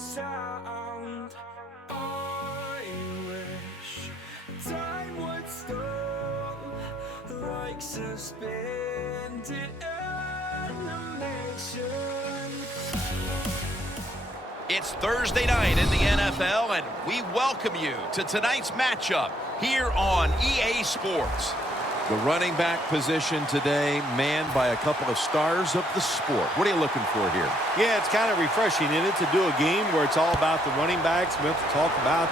sound. I wish time would stop, like suspended animation. It's Thursday night in the NFL, and we welcome you to tonight's matchup here on EA Sports. The running back position today manned by a couple of stars of the sport. What are you looking for here? Yeah, it's kind of refreshing, isn't it, to do a game where it's all about the running backs. We have to talk about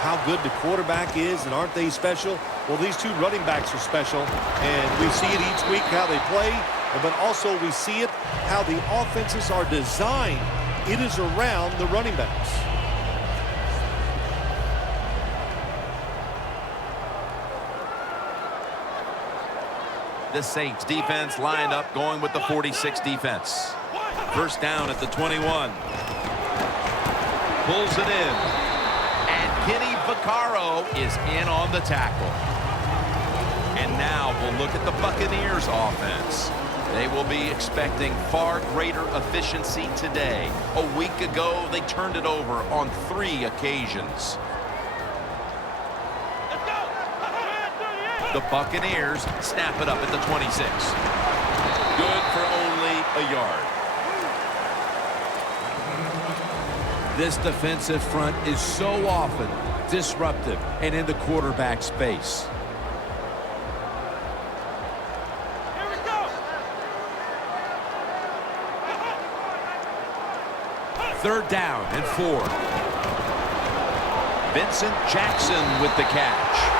how good the quarterback is, and aren't they special? Well, these two running backs are special, and we see it each week how they play, but also we see it how the offenses are designed. It is around the running backs. The Saints defense lined up going with the 46 defense. First down at the 21. Pulls it in. And Kenny Vaccaro is in on the tackle. And now we'll look at the Buccaneers offense. They will be expecting far greater efficiency today. A week ago, they turned it over on 3 occasions. The Buccaneers snap it up at the 26. Good for only a yard. This defensive front is so often disruptive and in the quarterback's face. Here we go. Third down and 4. Vincent Jackson with the catch.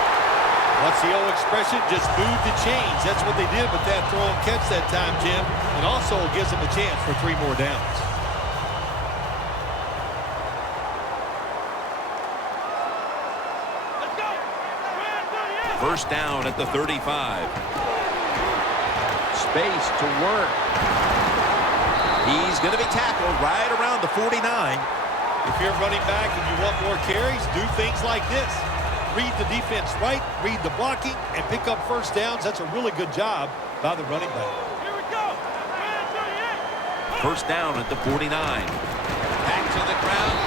What's the old expression? Just move the chains. That's what they did with that throw and catch that time, Jim. And also gives them a chance for 3 more downs. Let's go. First down at the 35. Space to work. He's going to be tackled right around the 49. If you're running back and you want more carries, do things like this. Read the defense right, read the blocking, and pick up first downs. That's a really good job by the running back. Here we go. First down at the 49. Back to the ground,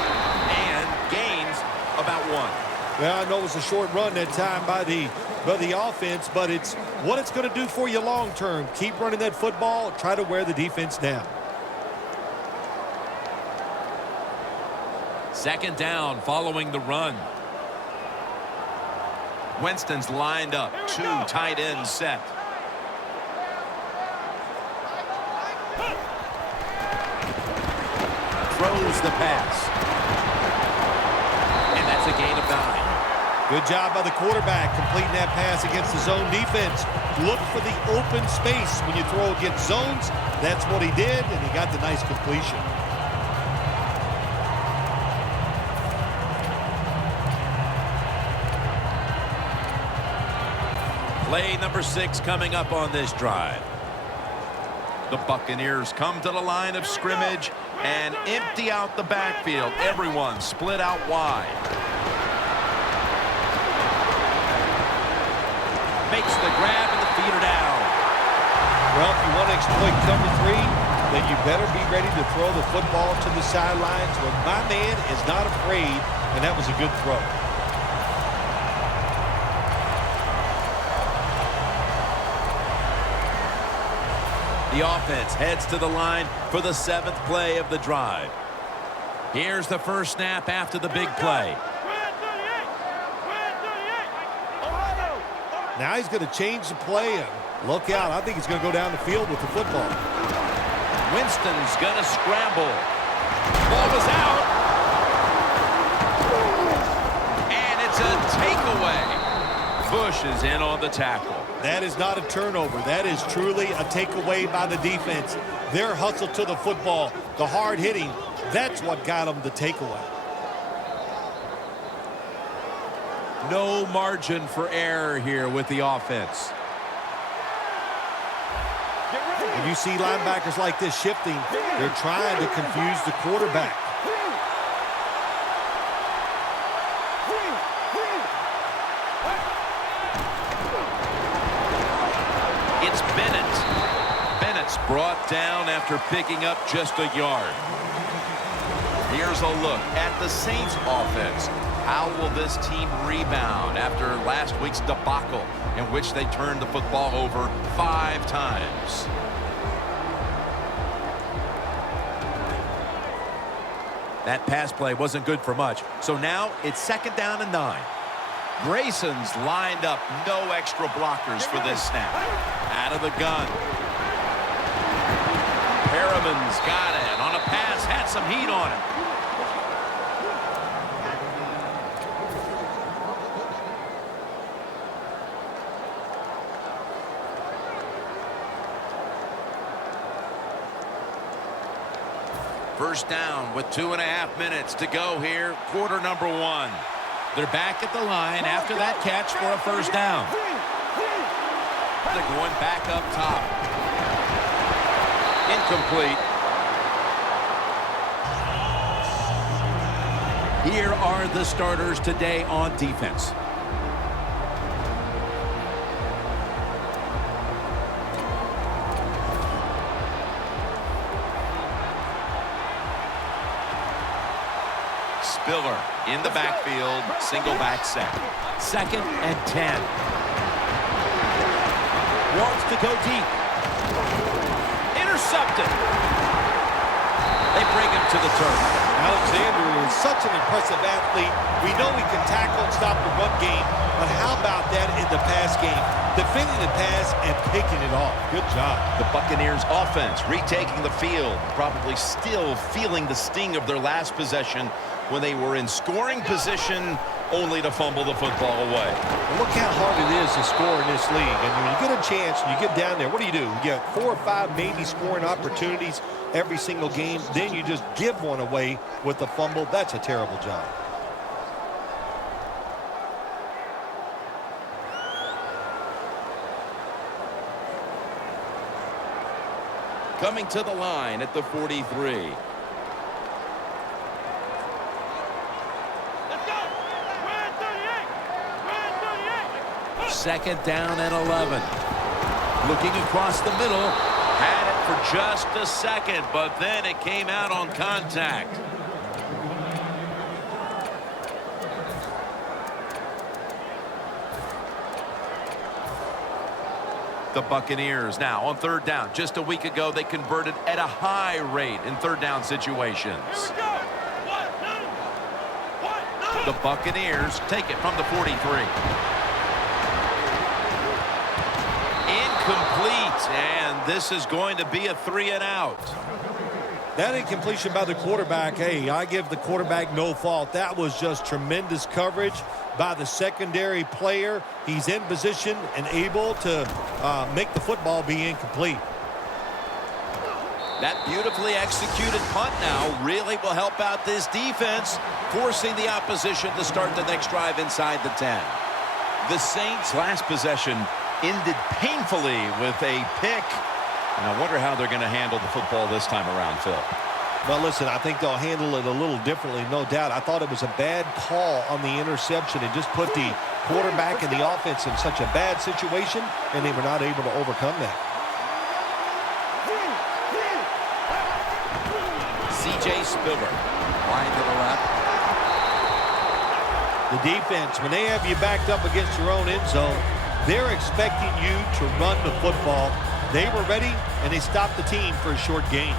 and gains about 1. Well, I know it was a short run that time by the offense, but it's what it's going to do for you long term. Keep running that football, try to wear the defense down. Second down following the run. Winston's lined up, 2 tight ends set. Throws the pass. And that's a gain of 9. Good job by the quarterback completing that pass against the zone defense. Look for the open space when you throw against zones. That's what he did, and he got the nice completion. Play number 6 coming up on this drive. The Buccaneers come to the line of scrimmage and empty out the backfield. Everyone split out wide. Makes the grab and the feeder down. Well, if you want to exploit cover 3, then you better be ready to throw the football to the sidelines when my man is not afraid, and that was a good throw. The offense heads to the line for the 7th play of the drive. Here's the first snap after the big play. Now he's going to change the play, and look out. I think he's going to go down the field with the football. Winston's going to scramble. Ball was out. And it's a takeaway. Bush is in on the tackle. That is not a turnover. That is truly a takeaway by the defense. Their hustle to the football, the hard hitting, that's what got them the takeaway. No margin for error here with the offense. When you see linebackers like this shifting, they're trying to confuse the quarterback. It's Bennett. Bennett's brought down after picking up just a yard. Here's a look at the Saints offense. How will this team rebound after last week's debacle in which they turned the football over 5 times? That pass play wasn't good for much. So now it's 2nd down and 9. Grayson's lined up. No extra blockers for this snap. Out of the gun. Perriman's got it. On a pass, had some heat on it. First down with 2.5 minutes to go here. Quarter number 1. They're back at the line after that catch for a first down. They're going back up top. Incomplete. Here are the starters today on defense. Spiller in the backfield, single back set. 2nd and 10. Wants to go deep. Intercepted. They bring him to the turf. Alexander is such an impressive athlete. We know he can tackle and stop the run game, but how about that in the pass game? Defending the pass and picking it off. Good job. The Buccaneers offense retaking the field, probably still feeling the sting of their last possession when they were in scoring position only to fumble the football away. Well, look how hard it is to score in this league. And when you get a chance and you get down there, what do? You get 4 or 5 maybe scoring opportunities every single game. Then you just give one away with the fumble. That's a terrible job. Coming to the line at the 43. Let's go. We're at 38. We're at 38. 2nd down and 11. Looking across the middle. Had it for just a second, but then it came out on contact. The Buccaneers now on 3rd down. Just a week ago, they converted at a high rate in 3rd down situations. Here we go. 1, 2. 1, 2. The Buccaneers take it from the 43. Incomplete, and this is going to be a 3-and-out. That incompletion by the quarterback, hey, I give the quarterback no fault. That was just tremendous coverage by the secondary player. He's in position and able to make the football be incomplete. That beautifully executed punt now really will help out this defense, forcing the opposition to start the next drive inside the 10. The Saints' last possession ended painfully with a pick. And I wonder how they're going to handle the football this time around, Phil. Well, listen, I think they'll handle it a little differently, no doubt. I thought it was a bad call on the interception. It just put the quarterback and the offense in such a bad situation, and they were not able to overcome that. C.J. Spiller, line to the left. The defense, when they have you backed up against your own end zone, they're expecting you to run the football. They were ready, and they stopped the team for a short gain.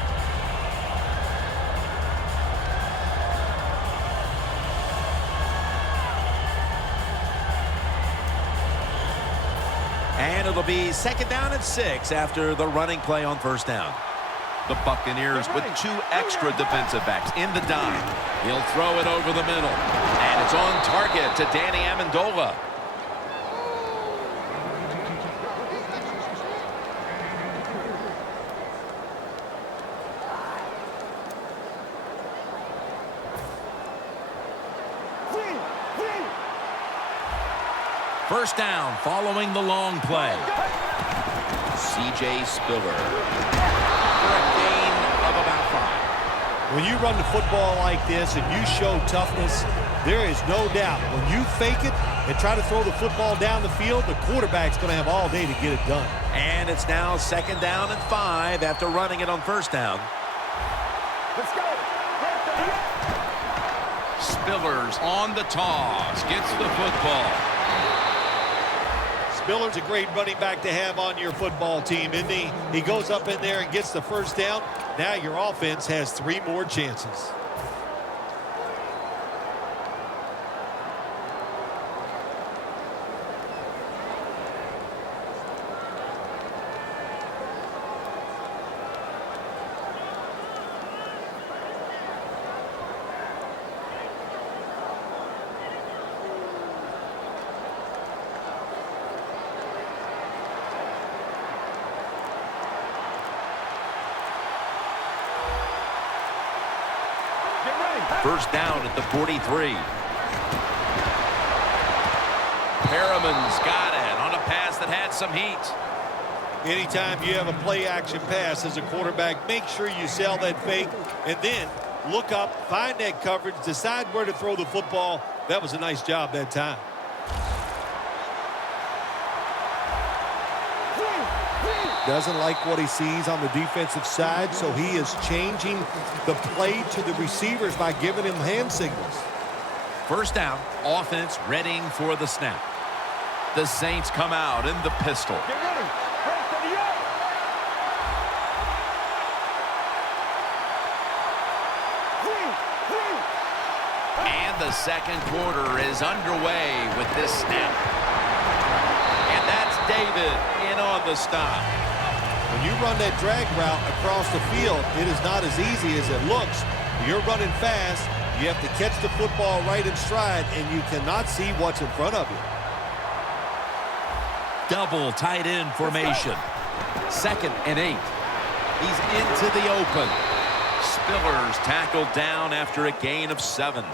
And it'll be 2nd down and 6 after the running play on 1st down. The Buccaneers with 2 extra defensive backs in the dime. He'll throw it over the middle. And it's on target to Danny Amendola. First down following the long play. C.J. Spiller for a gain of about 5. When you run the football like this and you show toughness, there is no doubt when you fake it and try to throw the football down the field, the quarterback's going to have all day to get it done. And it's now 2nd down and 5 after running it on 1st down. Let's go. Spillers on the toss. Gets the football. Spiller's a great running back to have on your football team, isn't he? He goes up in there and gets the first down. Now your offense has 3 more chances. First down at the 43. Perriman's got it on a pass that had some heat. Anytime you have a play-action pass as a quarterback, make sure you sell that fake and then look up, find that coverage, decide where to throw the football. That was a nice job that time. Doesn't like what he sees on the defensive side, so he is changing the play to the receivers by giving him hand signals. First down, offense readying for the snap. The Saints come out in the pistol. Get ready. Break 38. And the second quarter is underway with this snap. And that's David in on the stop. When you run that drag route across the field, it is not as easy as it looks. You're running fast. You have to catch the football right in stride, and you cannot see what's in front of you. Double tight end formation. 2nd and 8. He's into the open. Spillers tackled down after a gain of 7.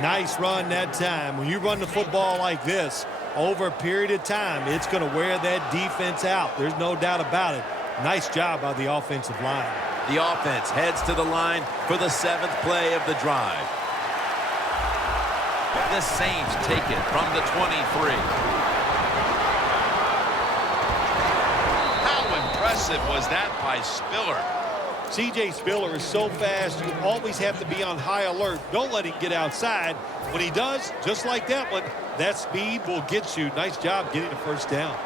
Nice run that time. When you run the football like this, over a period of time, it's going to wear that defense out. There's no doubt about it. Nice job by the offensive line. The offense heads to the line for the 7th play of the drive. The Saints take it from the 23. How impressive was that by Spiller? C.J. Spiller is so fast, you always have to be on high alert. Don't let him get outside. When he does, just like that one, that speed will get you. Nice job getting the first down.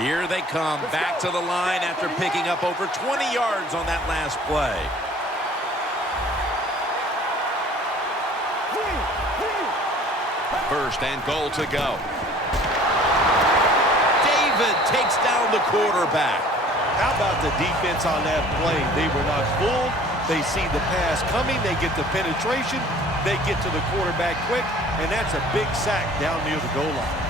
Here they come back to the line after picking up over 20 yards on that last play. First and goal to go. David takes down the quarterback. How about the defense on that play? They were not fooled. They see the pass coming. They get the penetration. They get to the quarterback quick, and that's a big sack down near the goal line.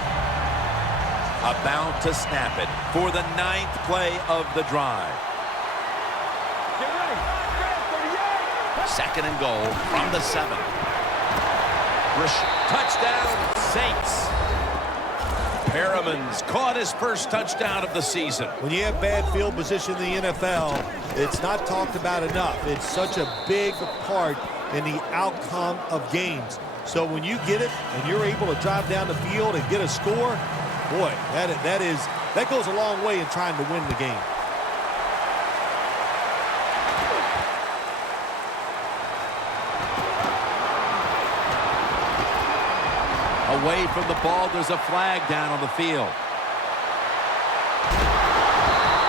About to snap it for the 9th play of the drive. Get ready. Red 38. 2nd and goal from the 7. Touchdown, Saints. Perriman's caught his first touchdown of the season. When you have bad field position in the NFL, it's not talked about enough. It's such a big part in the outcome of games. So when you get it and you're able to drive down the field and get a score, boy, that goes a long way in trying to win the game. Away from the ball, there's a flag down on the field.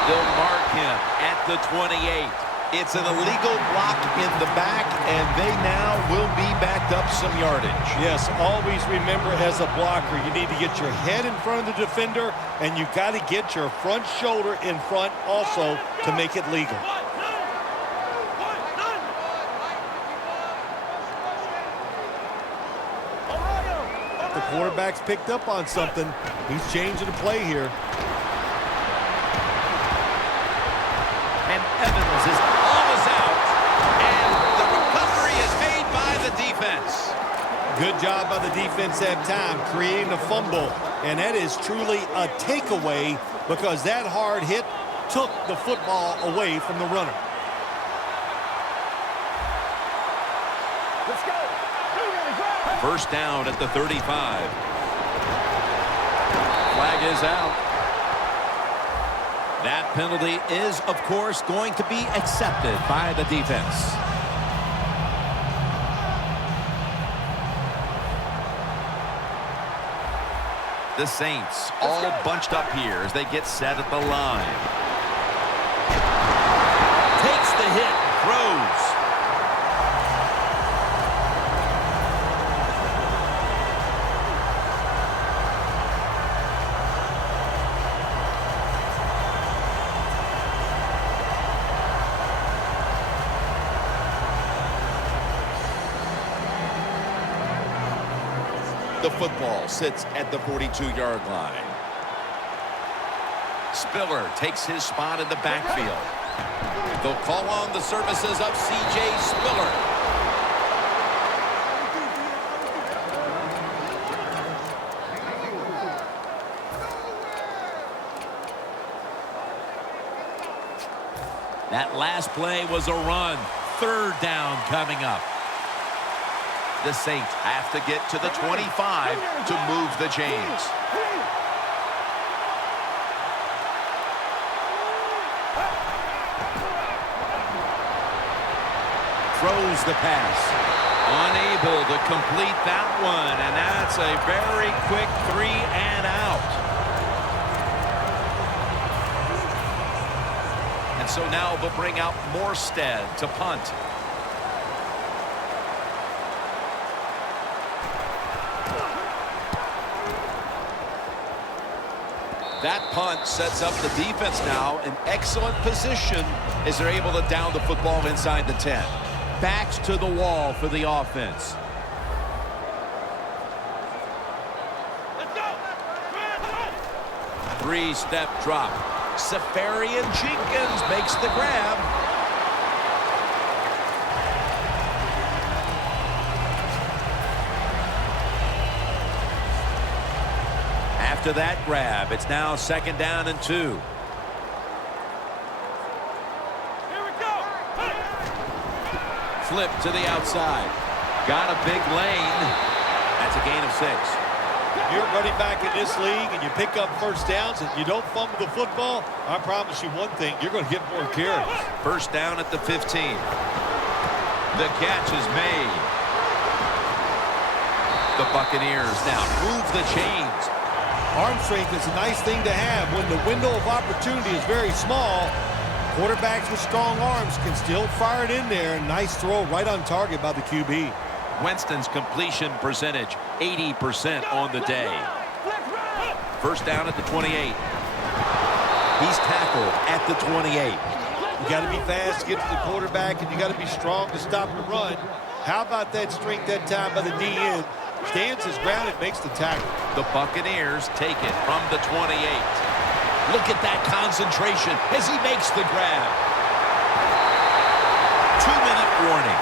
They'll mark him at the 28. It's an illegal block in the back, and they now will be backed up some yardage. Yes, always remember as a blocker, you need to get your head in front of the defender, and you got to get your front shoulder in front also to make it legal. The quarterback's picked up on something. He's changing the play here. And Evans is almost out, and the recovery is made by the defense. Good job by the defense that time, creating a fumble. And that is truly a takeaway because that hard hit took the football away from the runner. Let's go. First down at the 35. Flag is out. That penalty is, of course, going to be accepted by the defense. The Saints all bunched up here as they get set at the line. Takes the hit, throws. The football sits at the 42-yard line. Spiller takes his spot in the backfield. They'll call on the services of C.J. Spiller. That last play was a run. Third down coming up. The Saints have to get to the 25 to move the chains. Throws the pass. Unable to complete that one, and that's a very quick 3 and out. And so now they'll bring out Morstead to punt. That punt sets up the defense now in excellent position as they're able to down the football inside the 10. Backs to the wall for the offense. Let's go. Three-step drop. Safarian Jenkins makes the grab. After that grab, it's now 2nd down and 2. Here we go. Flip to the outside. Got a big lane. That's a gain of 6. You're running back in this league and you pick up first downs and you don't fumble the football, I promise you one thing, you're going to get more carries. First down at the 15. The catch is made. The Buccaneers now move the chains. Arm strength is a nice thing to have. When the window of opportunity is very small, quarterbacks with strong arms can still fire it in there. Nice throw right on target by the QB. Winston's completion percentage, 80% on the day. First down at the 28. He's tackled at the 28. You got to be fast to get to the quarterback, and you got to be strong to stop the run. How about that strength that time by the DN? Stands his ground and makes the tackle. The Buccaneers take it from the 28. Look at that concentration as he makes the grab. 2-minute warning.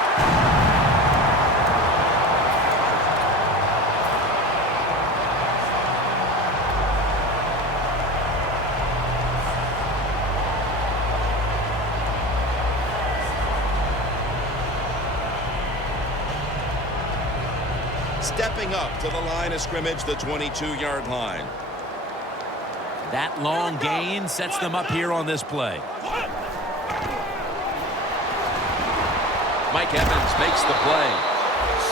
Stepping up to the line of scrimmage, the 22-yard line. That long gain sets them up here on this play. Mike Evans makes the play.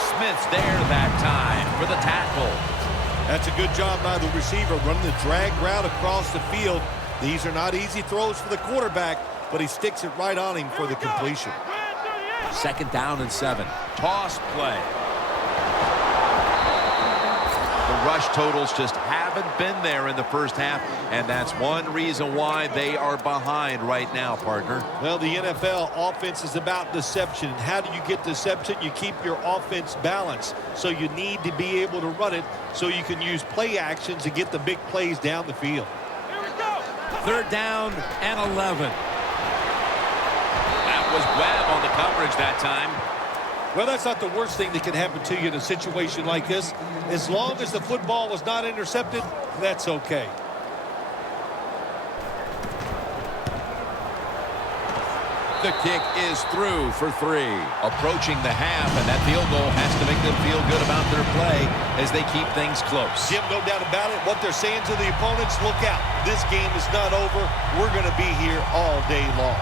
Smith's there that time for the tackle. That's a good job by the receiver running the drag route across the field. These are not easy throws for the quarterback, but he sticks it right on him for the completion. 2nd down and 7. Toss play. The rush totals just haven't been there in the first half, and that's one reason why they are behind right now, partner. Well, the NFL offense is about deception. How do you get deception? You keep your offense balanced. So you need to be able to run it so you can use play actions to get the big plays down the field. Here we go. 3rd down and 11. That was Webb on the coverage that time. Well, that's not the worst thing that can happen to you in a situation like this. As long as the football was not intercepted, that's okay. The kick is through for 3. Approaching the half, and that field goal has to make them feel good about their play as they keep things close. Jim, no doubt about it. What they're saying to the opponents, look out. This game is not over. We're going to be here all day long.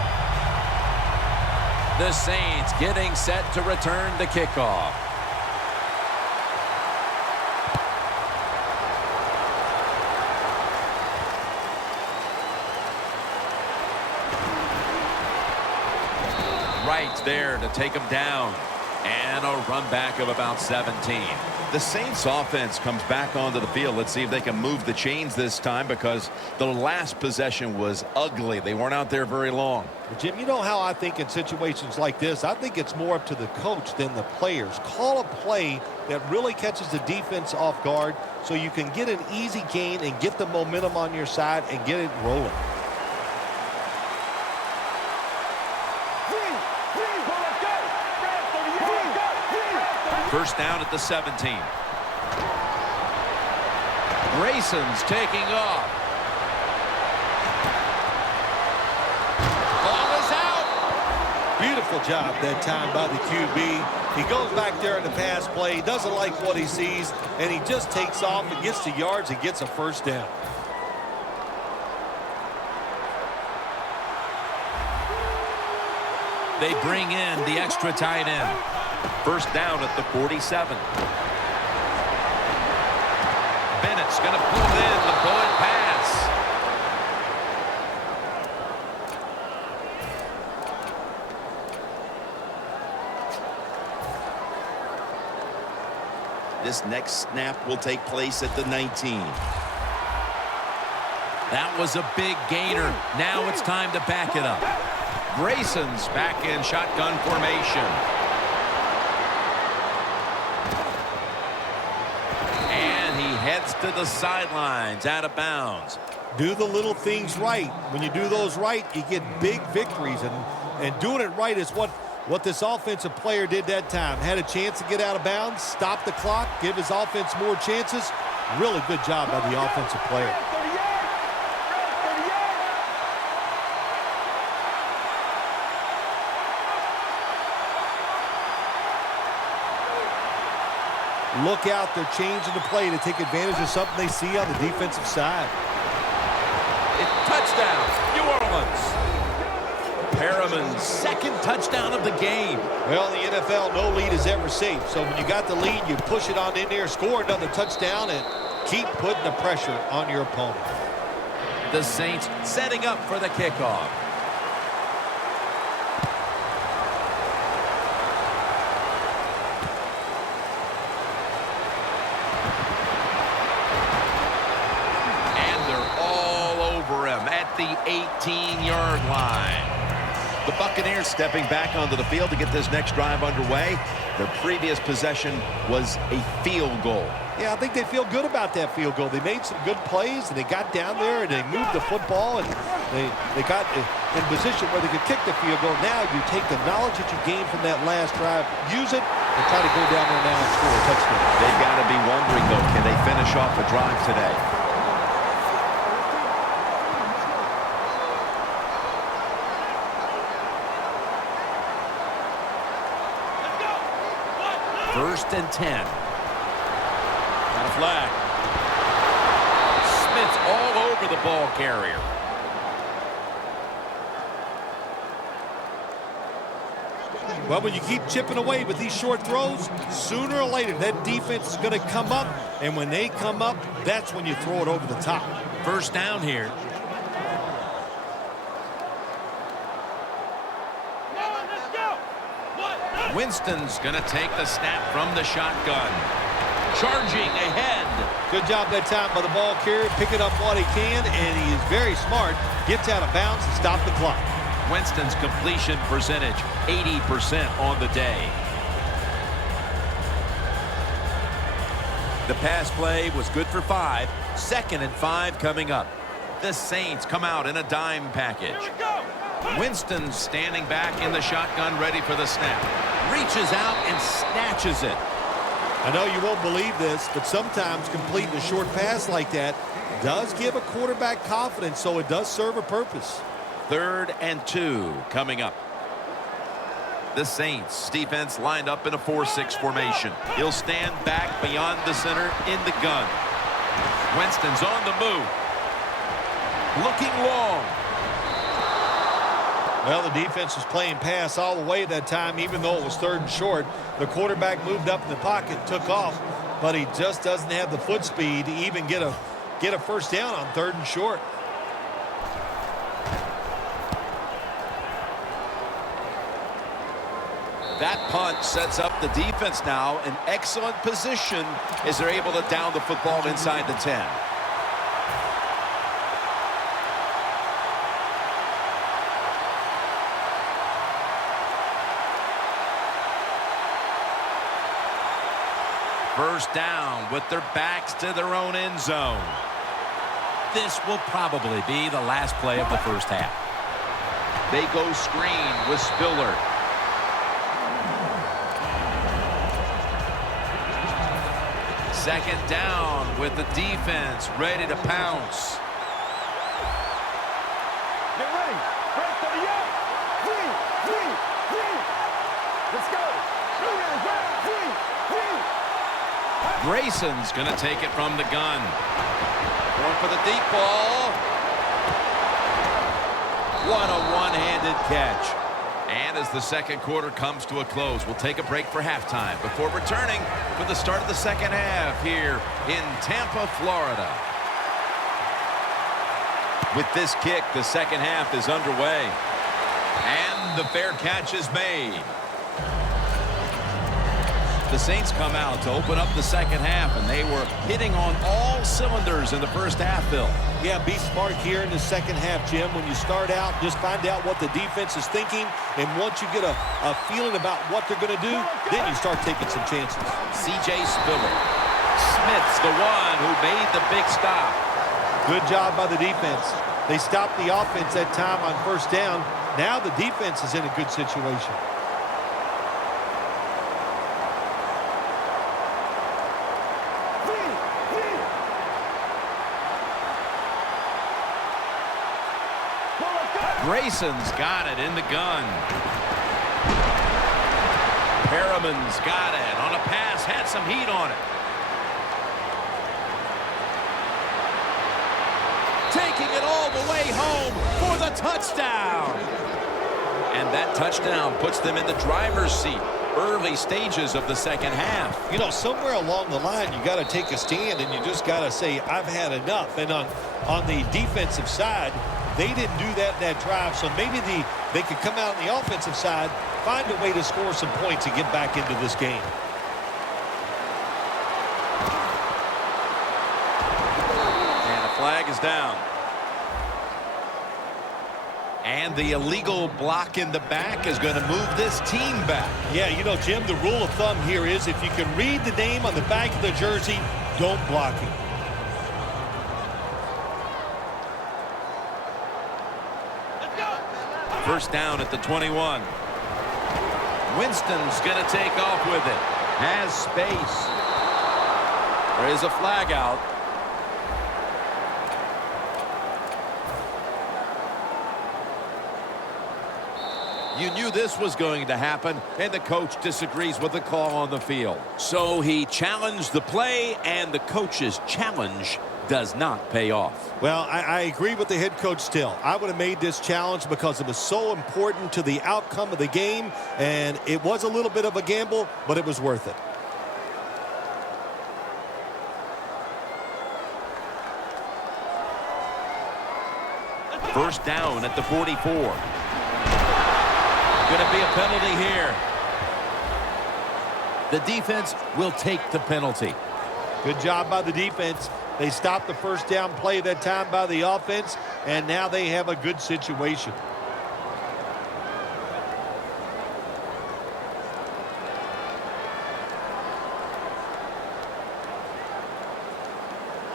The Saints getting set to return the kickoff. right there to take them down. And a run back of about 17. The Saints offense comes back onto the field. Let's see if they can move the chains this time, because the last possession was ugly. They weren't out there very long. Jim, you know how I think in situations like this, I think it's more up to the coach than the players. Call a play that really catches the defense off guard so you can get an easy gain and get the momentum on your side and get it rolling. First down at the 17. Grayson's taking off. Ball is out. Beautiful job that time by the QB. He goes back there in the pass play, doesn't like what he sees, and he just takes off and gets the yards and gets a first down. They bring in the extra tight end. First down at the 47. Bennett's going to pull in the bullet pass. This next snap will take place at the 19. That was a big gainer. Now it's time to back it up. Grayson's back in shotgun formation. Heads to the sidelines, out of bounds. Do the little things right. When you do those right, you get big victories. And doing it right is what this offensive player did that time. Had a chance to get out of bounds, stop the clock, give his offense more chances. Really good job by the offensive player. Look out, they're changing the play to take advantage of something they see on the defensive side. Touchdown, New Orleans. Perriman's second touchdown of the game. Well, in the NFL, no lead is ever safe. So when you got the lead, you push it on in there, score another touchdown, and keep putting the pressure on your opponent. The Saints setting up for the kickoff. The 18-yard line. The Buccaneers stepping back onto the field to get this next drive underway. Their previous possession was a field goal. Yeah, I think they feel good about that field goal. They made some good plays, and they got down there, and they moved the football, and they got in position where they could kick the field goal. Now you take the knowledge that you gained from that last drive, use it, and try to go down there now and score a touchdown. They've got to be wondering, though, can they finish off a drive today? First and 10. Got a flag. Smith's all over the ball carrier. Well, when you keep chipping away with these short throws, sooner or later that defense is going to come up, and when they come up, that's when you throw it over the top. First down here. Winston's going to take the snap from the shotgun. Charging ahead. Good job that time by the ball carrier, picking up what he can, and he is very smart. Gets out of bounds and stops the clock. Winston's completion percentage, 80% on the day. The pass play was good for 5. 2nd and 5 coming up. The Saints come out in a dime package. Winston standing back in the shotgun, ready for the snap. Reaches out and snatches it. I know you won't believe this, but sometimes completing a short pass like that does give a quarterback confidence, so it does serve a purpose. 3rd and 2 coming up. The Saints defense lined up in a 4-6 formation. He'll stand back beyond the center in the gun. Winston's on the move. Looking long. Well, the defense was playing pass all the way that time, even though it was 3rd and short. The quarterback moved up in the pocket, took off, but he just doesn't have the foot speed to even get a first down on 3rd and short. That punt sets up the defense now in excellent position as they're able to down the football inside the 10. First down with their backs to their own end zone. This will probably be the last play of the first half. They go screen with Spiller. Second down with the defense ready to pounce. Get ready. Break 38. Three. Let's go. Three. Grayson's going to take it from the gun. Going for the deep ball. What a one-handed catch. And as the second quarter comes to a close, we'll take a break for halftime before returning for the start of the second half here in Tampa, Florida. With this kick, the second half is underway. And the fair catch is made. The Saints come out to open up the second half, and they were hitting on all cylinders in the first half, Bill. Yeah, be smart here in the second half, Jim. When you start out, just find out what the defense is thinking, and once you get a feeling about what they're going to do, then you start taking some chances. C.J. Spiller. Smith's the one who made the big stop. Good job by the defense. They stopped the offense that time on first down. Now the defense is in a good situation. Grayson's got it in the gun. Perriman's got it on a pass, had some heat on it. Taking it all the way home for the touchdown. And that touchdown puts them in the driver's seat. Early stages of the second half. You know, somewhere along the line, you got to take a stand, and you just got to say, I've had enough. And on the defensive side, they didn't do that in that drive, so maybe they could come out on the offensive side, find a way to score some points and get back into this game. And a flag is down. And the illegal block in the back is going to move this team back. Yeah, you know, Jim, the rule of thumb here is if you can read the name on the back of the jersey, don't block it. First down at the 21. Winston's going to take off with it. Has space. There is a flag out. You knew this was going to happen, and the coach disagrees with the call on the field. So he challenged the play, and the coach's challenge does not pay off. Well, I agree with the head coach still. I would have made this challenge because it was so important to the outcome of the game, and it was a little bit of a gamble, but it was worth it. First down at the 44. Going to be a penalty here. The defense will take the penalty. Good job by the defense. They stopped the first down play that time by the offense, and now they have a good situation.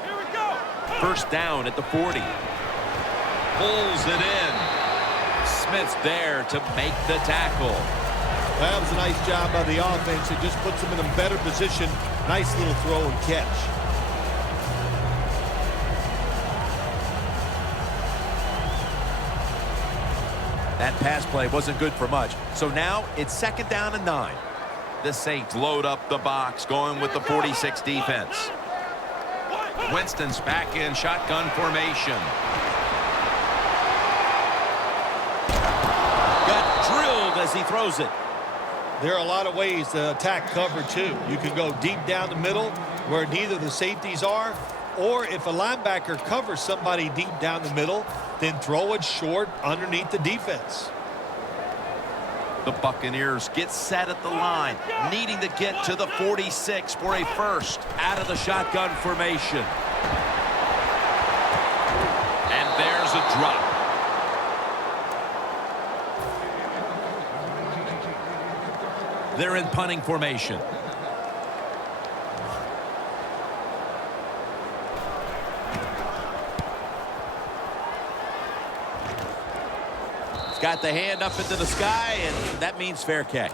Here we go. First down at the 40. Pulls it in. Smith's there to make the tackle. That was a nice job by the offense. It just puts them in a better position. Nice little throw and catch. That pass play wasn't good for much. So now it's second down and 9. The Saints load up the box, going with the 46 defense. Winston's back in shotgun formation. Got drilled as he throws it. There are a lot of ways to attack cover, too. You can go deep down the middle where neither the safeties are, or if a linebacker covers somebody deep down the middle, then throw it short underneath the defense. The Buccaneers get set at the line, needing to get to the 46 for a first. Out of the shotgun formation. And there's a drop. They're in punting formation. He's got the hand up into the sky, and that means fair catch.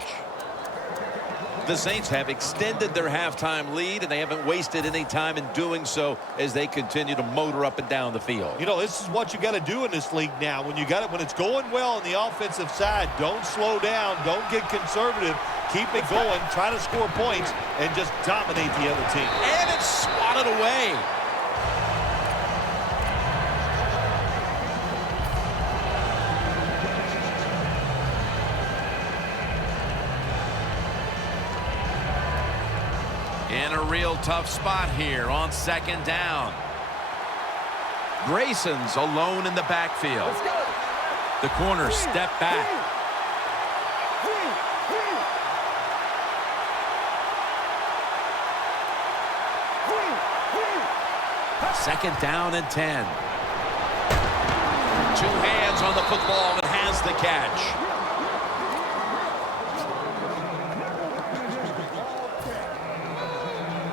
The Saints have extended their halftime lead, and they haven't wasted any time in doing so as they continue to motor up and down the field. You know, this is what you got to do in this league now. When it's going well on the offensive side, don't slow down, don't get conservative, keep it going, try to score points, and just dominate the other team. And it's swatted away. In a real tough spot here on second down. Grayson's alone in the backfield. The corners step back. Second down and 10. Two hands on the football and has the catch.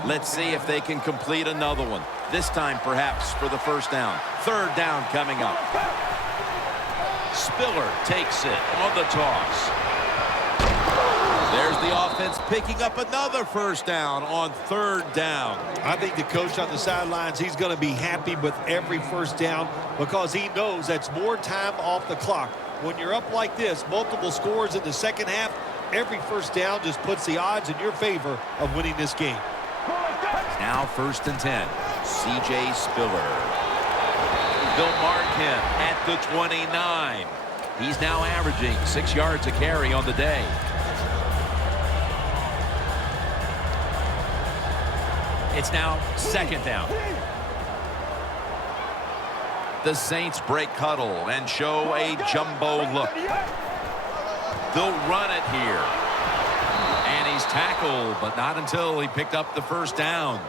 Let's see if they can complete another one. This time, perhaps, for the first down. Third down coming up. Spiller takes it on the toss. There's the offense picking up another first down on third down. I think the coach on the sidelines, he's going to be happy with every first down because he knows that's more time off the clock. When you're up like this, multiple scores in the second half, every first down just puts the odds in your favor of winning this game. Now first and 10. C.J. Spiller. They'll mark him at the 29. He's now averaging 6 yards a carry on the day. It's now second down. The Saints break huddle and show a jumbo look. They'll run it here. And he's tackled, but not until he picked up the first down.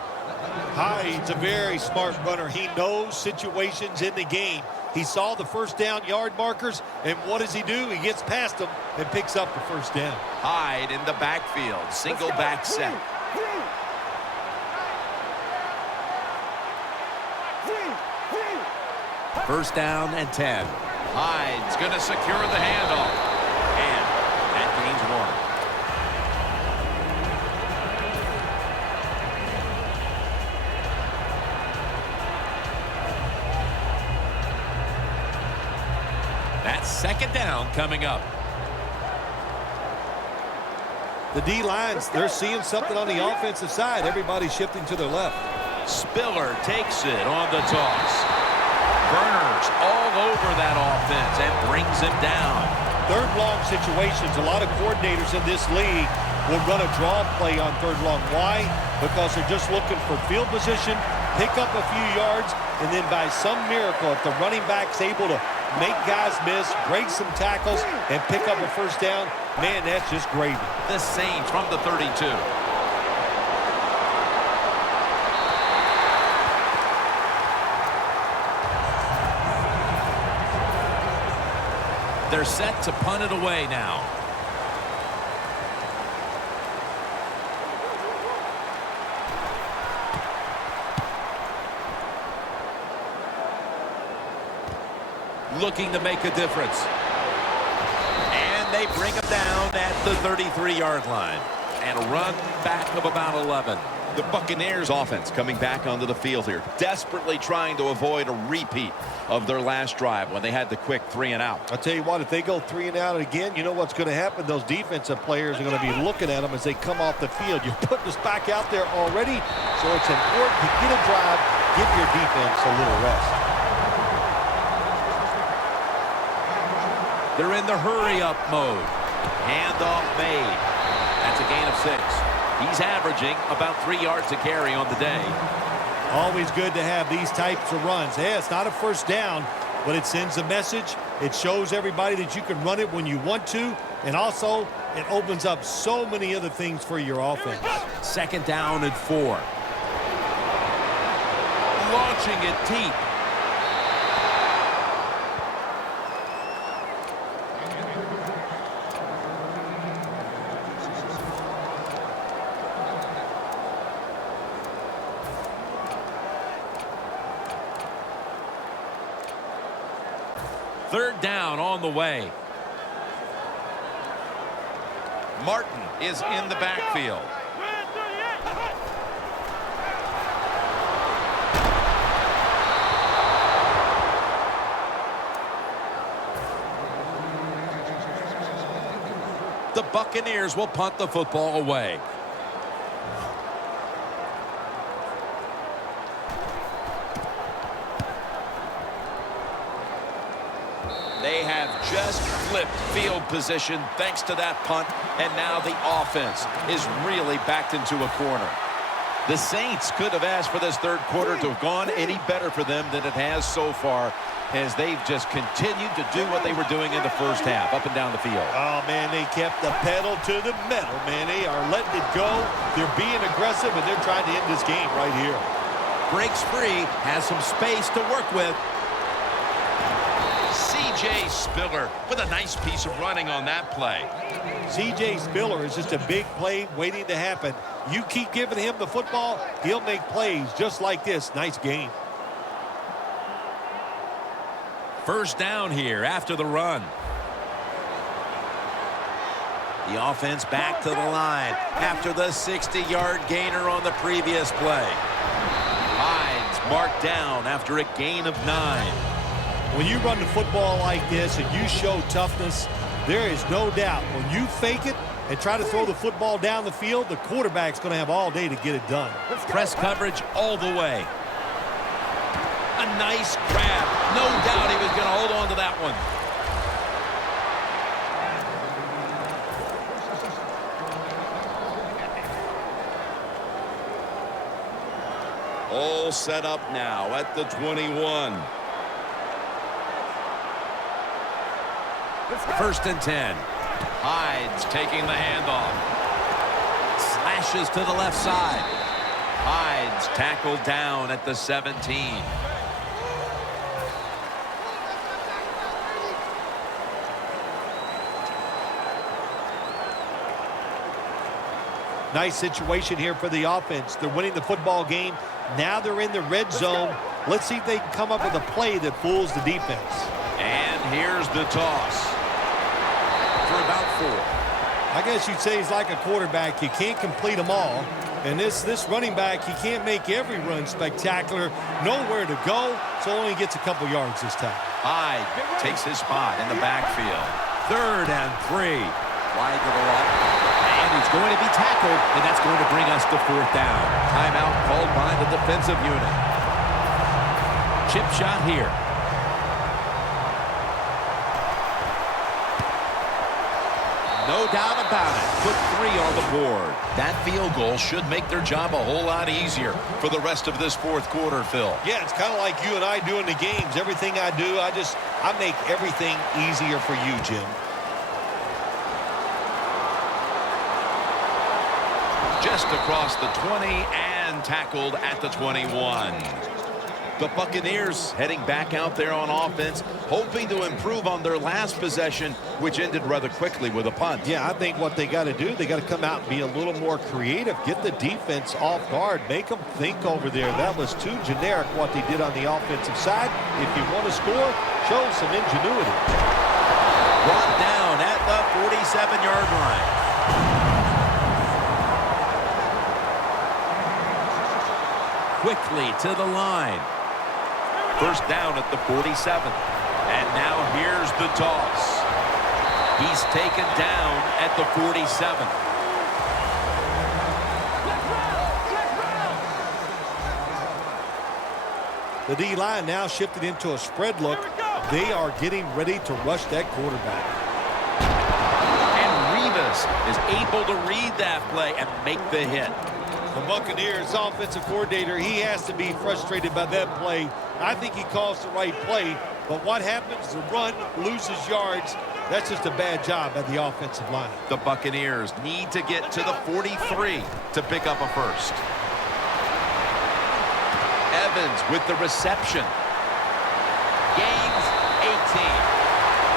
Hyde's a very smart runner. He knows situations in the game. He saw the first down yard markers, and what does he do? He gets past them and picks up the first down. Hyde in the backfield, single back set. First down and 10. Hyde's going to secure the handoff. And that gains one. That's second down coming up. The D-lines, they're seeing something on the offensive side. Everybody's shifting to their left. Spiller takes it on the toss. Burners all over that offense and brings him down. Third long situations, a lot of coordinators in this league will run a draw play on third long. Why? Because they're just looking for field position, pick up a few yards, and then by some miracle, if the running back's able to make guys miss, break some tackles, and pick up a first down, man, that's just gravy. The Saints from the 32. They're set to punt it away now. Looking to make a difference. And they bring him down at the 33-yard line. And a run back of about 11. The Buccaneers offense coming back onto the field here, desperately trying to avoid a repeat of their last drive when they had the quick 3-and-out. I'll tell you what, if they go 3-and-out again, you know what's going to happen? Those defensive players are going to be looking at them as they come off the field. You're putting us back out there already, so it's important to get a drive, give your defense a little rest. They're in the hurry-up mode. Handoff made. That's a gain of 6. He's averaging about 3 yards a carry on the day. Always good to have these types of runs. Hey, it's not a first down, but it sends a message. It shows everybody that you can run it when you want to, And also, it opens up so many other things for your offense. 2nd down and 4. Launching it deep. Third down on the way. Martin is in the backfield. Win 38. The Buccaneers will punt the football away. They have just flipped field position thanks to that punt, and now the offense is really backed into a corner. The Saints could have asked for this third quarter to have gone any better for them than it has so far, as they've just continued to do what they were doing in the first half, up and down the field. Oh, man, they kept the pedal to the metal, man. They are letting it go. They're being aggressive, and they're trying to end this game right here. Breaks free, has some space to work with. C.J. Spiller with a nice piece of running on that play. C.J. Spiller is just a big play waiting to happen. You keep giving him the football, he'll make plays just like this. Nice game. First down here after the run. The offense back to the line after the 60-yard gainer on the previous play. Hyde's marked down after a gain of 9. When you run the football like this and you show toughness, there is no doubt when you fake it and try to throw the football down the field, the quarterback's going to have all day to get it done. Press coverage all the way. A nice grab. No doubt he was going to hold on to that one. All set up now at the 21. 1st and 10. Hyde's taking the handoff. Slashes to the left side. Hyde's tackled down at the 17. Nice situation here for the offense. They're winning the football game. Now they're in the red zone. Let's see if they can come up with a play that fools the defense. And here's the toss. For about 4. I guess you'd say he's like a quarterback. You can't complete them all. And this running back, he can't make every run spectacular. Nowhere to go, so only gets a couple yards this time. Hyde takes his spot in the backfield. 3rd and 3. Wide to the left. And he's going to be tackled, and that's going to bring us to 4th down. Timeout called by the defensive unit. Chip shot here. No doubt about it. Put 3 on the board. That field goal should make their job a whole lot easier for the rest of this 4th quarter, Phil. Yeah, it's kind of like you and I do in the games. Everything I do, I make everything easier for you, Jim. Just across the 20 and tackled at the 21. The Buccaneers heading back out there on offense, hoping to improve on their last possession, which ended rather quickly with a punt. Yeah, I think what they got to do, they got to come out and be a little more creative, get the defense off guard, make them think over there. That was too generic what they did on the offensive side. If you want to score, show some ingenuity. Brought down at the 47-yard line. Quickly to the line. First down at the 47. And now here's the toss. He's taken down at the 47. The D-line now shifted into a spread look. They are getting ready to rush that quarterback. And Rivas is able to read that play and make the hit. The Buccaneers offensive coordinator, he has to be frustrated by that play. I think he calls the right play, but what happens? The run loses yards. That's just a bad job by the offensive line. The Buccaneers need to get to the 43 to pick up a first. Evans with the reception. Gains 18.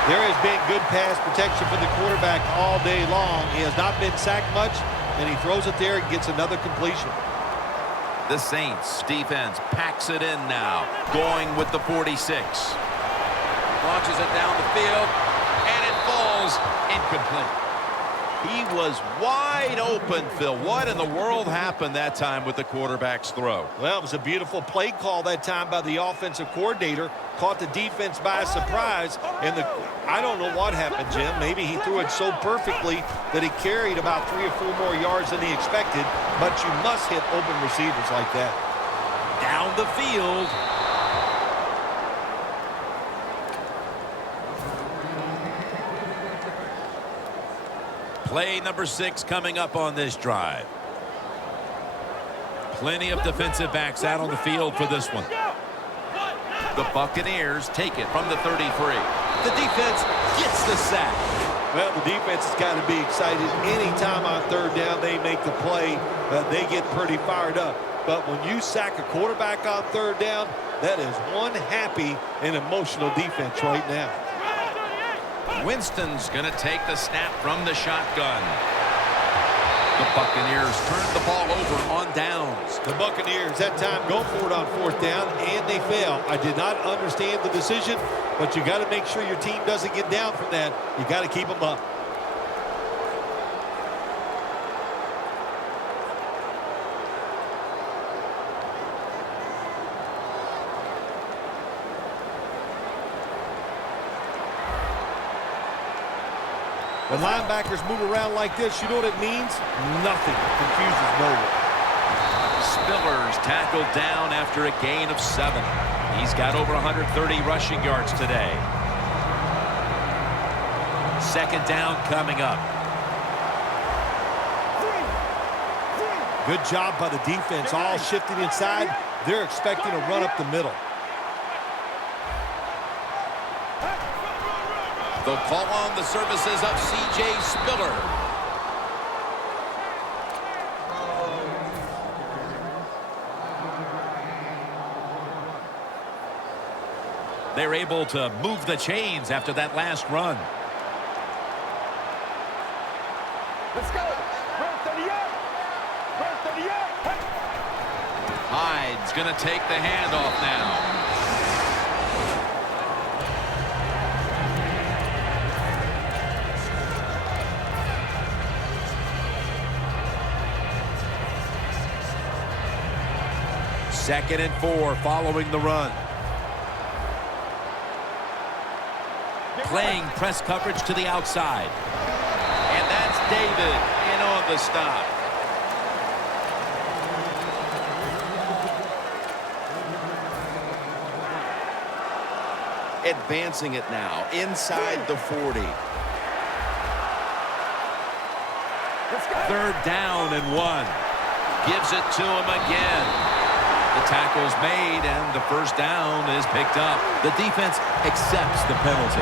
There has been good pass protection for the quarterback all day long. He has not been sacked much, and he throws it there and gets another completion. The Saints defense packs it in now, going with the 46. Launches it down the field, and it falls incomplete. He was wide open, Phil. What in the world happened that time with the quarterback's throw? Well, it was a beautiful play call that time by the offensive coordinator. Caught the defense by surprise, and I don't know what happened, Jim. Maybe he threw it so perfectly that he carried about 3 or 4 more yards than he expected, but you must hit open receivers like that. Down the field. Play number 6 coming up on this drive. Plenty of defensive backs out on the field for this one. The Buccaneers take it from the 33. The defense gets the sack. Well, the defense has got to be excited. Anytime on third down they make the play, they get pretty fired up. But when you sack a quarterback on third down, that is one happy and emotional defense right now. Winston's going to take the snap from the shotgun. The Buccaneers turn the ball over on downs. The Buccaneers that time go for it on fourth down, and they fail. I did not understand the decision, but you got to make sure your team doesn't get down from that. You got to keep them up. When linebackers move around like this, you know what it means? Nothing. It confuses no one. Spiller's tackled down after a gain of 7. He's got over 130 rushing yards today. Second down coming up. Good job by the defense, all shifting inside. They're expecting a run up the middle. They'll call on the services of C.J. Spiller. They're able to move the chains after that last run. Let's go. Run 38. Run 38. Hyde's going to take the handoff now. Second and 4 following the run. Playing press coverage to the outside. And that's David in on the stop. Advancing it now inside the 40. Third down and 1. Gives it to him again. The tackle's made, and the first down is picked up. The defense accepts the penalty.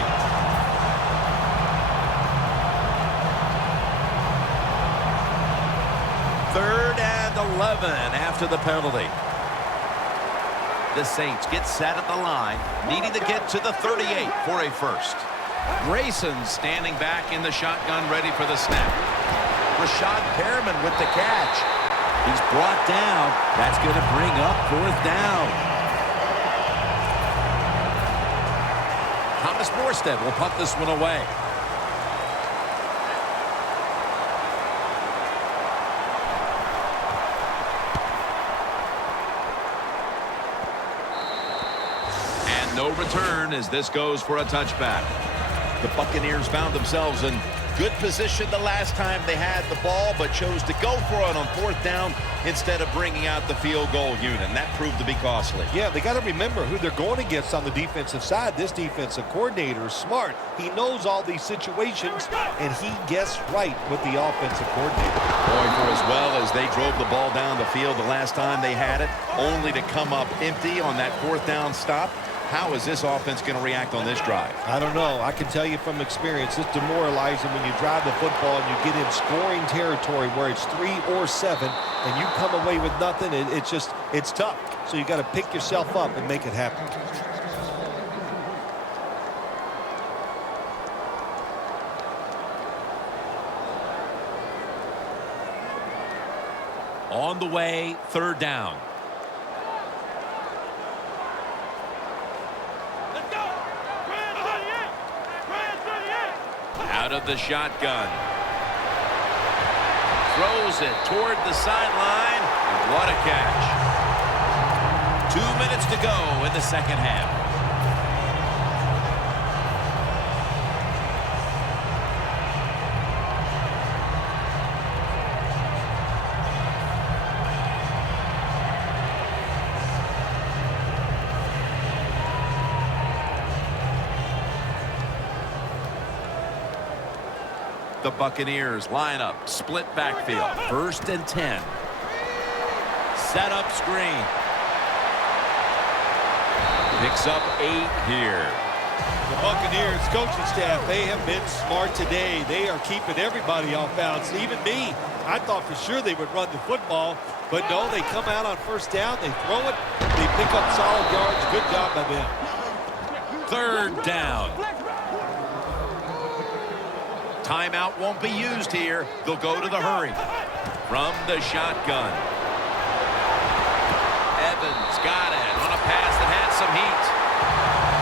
Third and 11 after the penalty. The Saints get set at the line, needing to get to the 38 for a first. Grayson standing back in the shotgun, ready for the snap. Rashad Perriman with the catch. He's brought down. That's going to bring up fourth down. Thomas Morstead will punt this one away. And no return as this goes for a touchback. The Buccaneers found themselves in good position the last time they had the ball, but chose to go for it on fourth down instead of bringing out the field goal unit, and that proved to be costly. Yeah, they got to remember who they're going against on the defensive side. This defensive coordinator is smart. He knows all these situations, and he guessed right with the offensive coordinator. Boy, for as well as they drove the ball down the field the last time they had it, only to come up empty on that fourth down stop, How is this offense going to react on this drive? I don't know. I can tell you from experience, it's demoralizing when you drive the football and you get in scoring territory where it's 3 or 7 and you come away with nothing. It's tough. So you got to pick yourself up and make it happen. On the way, 3rd down. Let's go. Grand 38. Grand 38. Out of the shotgun. Throws it toward the sideline. And what a catch. 2 minutes to go in the second half. The Buccaneers line up, split backfield. 1st and 10. Set up screen. Picks up 8 here. The Buccaneers coaching staff, they have been smart today. They are keeping everybody off bounds, even me. I thought for sure they would run the football, but no, they come out on 1st down, they throw it, they pick up solid yards. Good job by them. 3rd down. Timeout won't be used here. They'll go to the hurry. From the shotgun. Evans got it on a pass that had some heat.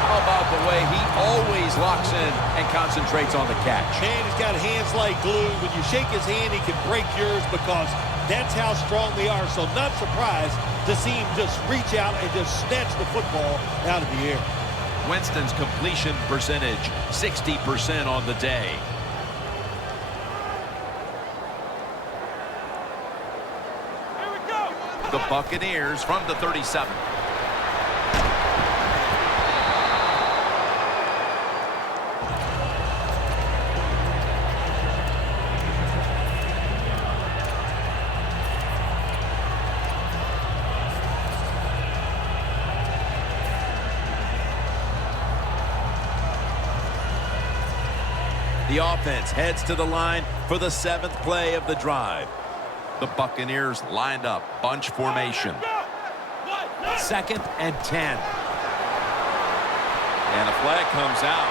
How about the way he always locks in and concentrates on the catch? Man, he's got hands like glue. When you shake his hand, he can break yours because that's how strong they are. So not surprised to see him just reach out and just snatch the football out of the air. Winston's completion percentage, 60% on the day. The Buccaneers from the 37. The offense heads to the line for the 7th play of the drive. The Buccaneers lined up, bunch formation. 2nd and 10. And a flag comes out.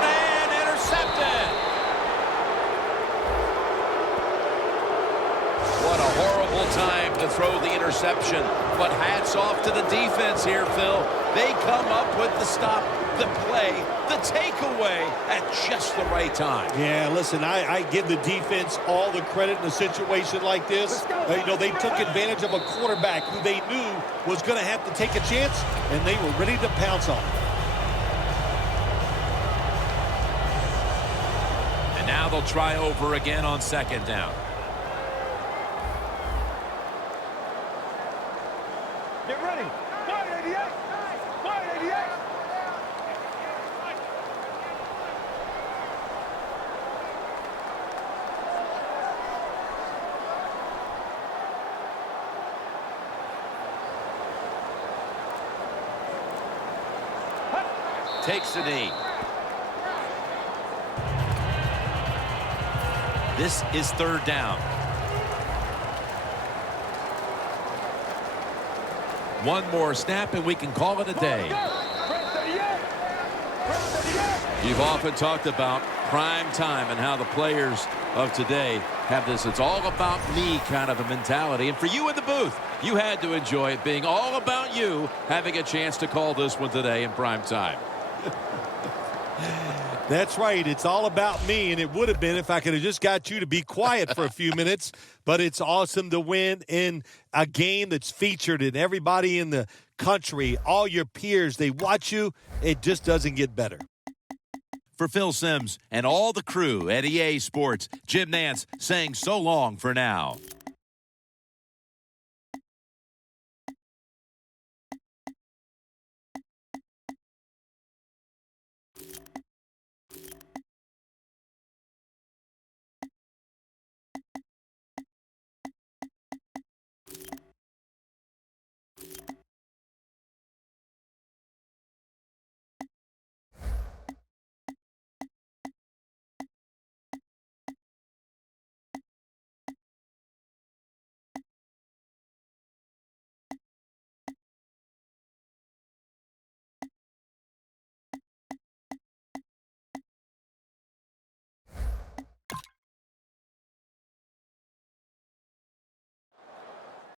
And intercepted. What a horrible time to throw the interception. But hats off to the defense here, Phil. They come up with the stop, the play, the takeaway at just the right time. Yeah, listen, I give the defense all the credit in a situation like this. You know, they took advantage of a quarterback who they knew was going to have to take a chance, and they were ready to pounce on him. And now they'll try over again on 2nd down. Get ready. Fire 88. Fire 88. Takes a knee. This is 3rd down. One more snap and we can call it a day. You've often talked about prime time and how the players of today have this "it's all about me" kind of a mentality. And for you in the booth, you had to enjoy it being all about you, having a chance to call this one today in prime time. That's right. It's all about me, and it would have been if I could have just got you to be quiet for a few minutes. But it's awesome to win in a game that's featured in everybody in the country. All your peers, they watch you. It just doesn't get better. For Phil Simms and all the crew at EA Sports, Jim Nantz saying so long for now.